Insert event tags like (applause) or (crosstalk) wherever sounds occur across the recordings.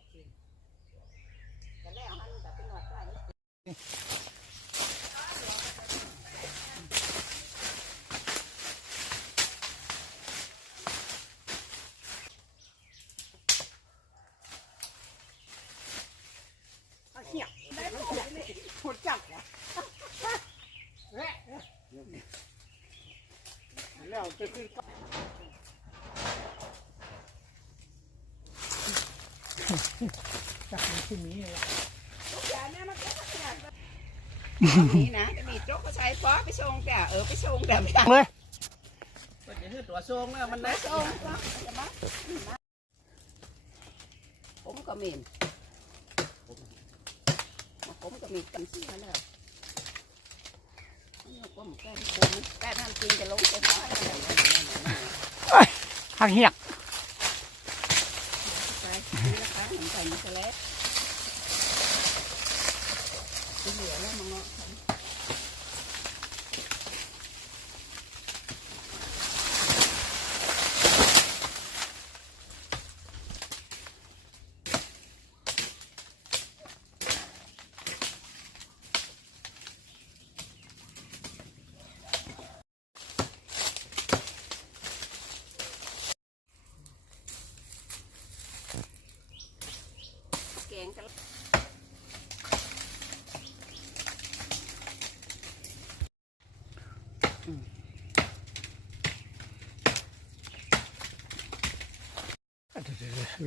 (laughs) 行，咱俩换着干活，快点。你。 จับวะแล้วจะขึ้นก็จับมันขึ้นนี้เลยนี่นะจะมีโจ๊กก็ใช้ป๊อไปชงแต่เออไปชงแต่ไม่ได้เลยก็จะคือตัวชงแล้วมันนะชงก็จะมาผมก็มีผมก็มีกันซี่มาเลยผมแก้ผมแก้ทำจริงจะลงจะน้อยอะไรอยหักเหี้ย ใช่ทีละครั้งเหมือนกันมันจะเล็ก เหลือแล้วมันเนาะ แกงกัน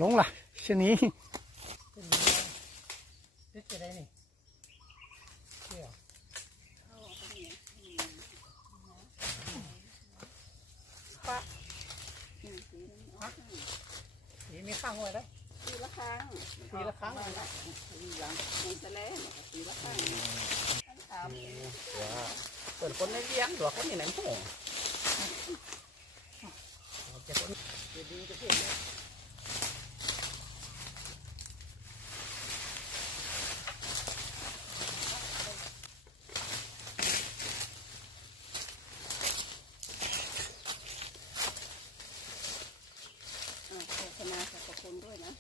ลงล่ะชนี้ติดจะได้นี่สีมีข้างไว้ได้ปีละครั้งปีละครั้งปีละปีละตีละครั้งทั้งสามเปิด คนในเลี้ยงตัวคนในไหนห้งจะคนดีจะพื่อนโฆษณาขอบคุณด้วยนะ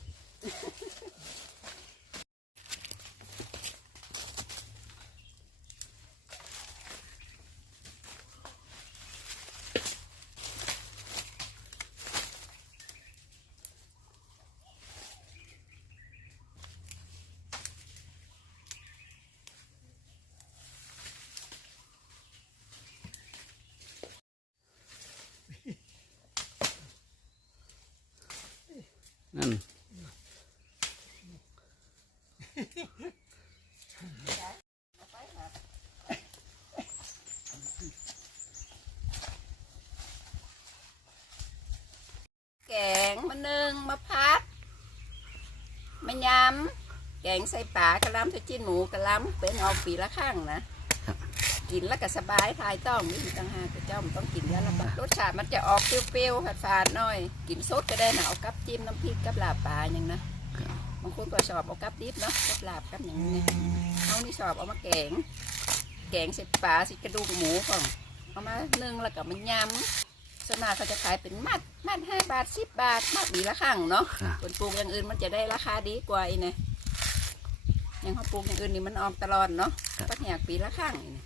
นั่นแกงมะนึงมะพัดมะยำแกงใส่ปลากระลำทอดจิ้นหมูกระลำเป็นเอาปีละข้างนะ กินแล้วก็สบายทายต้องนี่ต่างหากแต่เจ้ามันต้องกินแล้วละรสชาติมันจะออกเปรี้ยวๆฝาดๆหน่อย กินสดก็ได้นะเอากับจิ้มน้ำพริกกับลาบปลาอย่างนะบางคนก็ชอบเอากับดิบเนาะกับลาบกับอย่างนี้เอานี่ชอบเอามาแกง แกงใส่ปลาใส่กระดูกหมูของเอามานึ่งแล้วก็มันยำส่วนมากเขาจะขายเป็นมัดมัดห้าบาทสิบบาทมัดมีละข้างเนาะคนปลูกอย่างอื่นมันจะได้ราคาดีกว่าอีเนี่ยอย่างเขาปลูกอย่างอื่นนี่มันออมตลอดเนาะก็อยากปีละข้างเนี่ย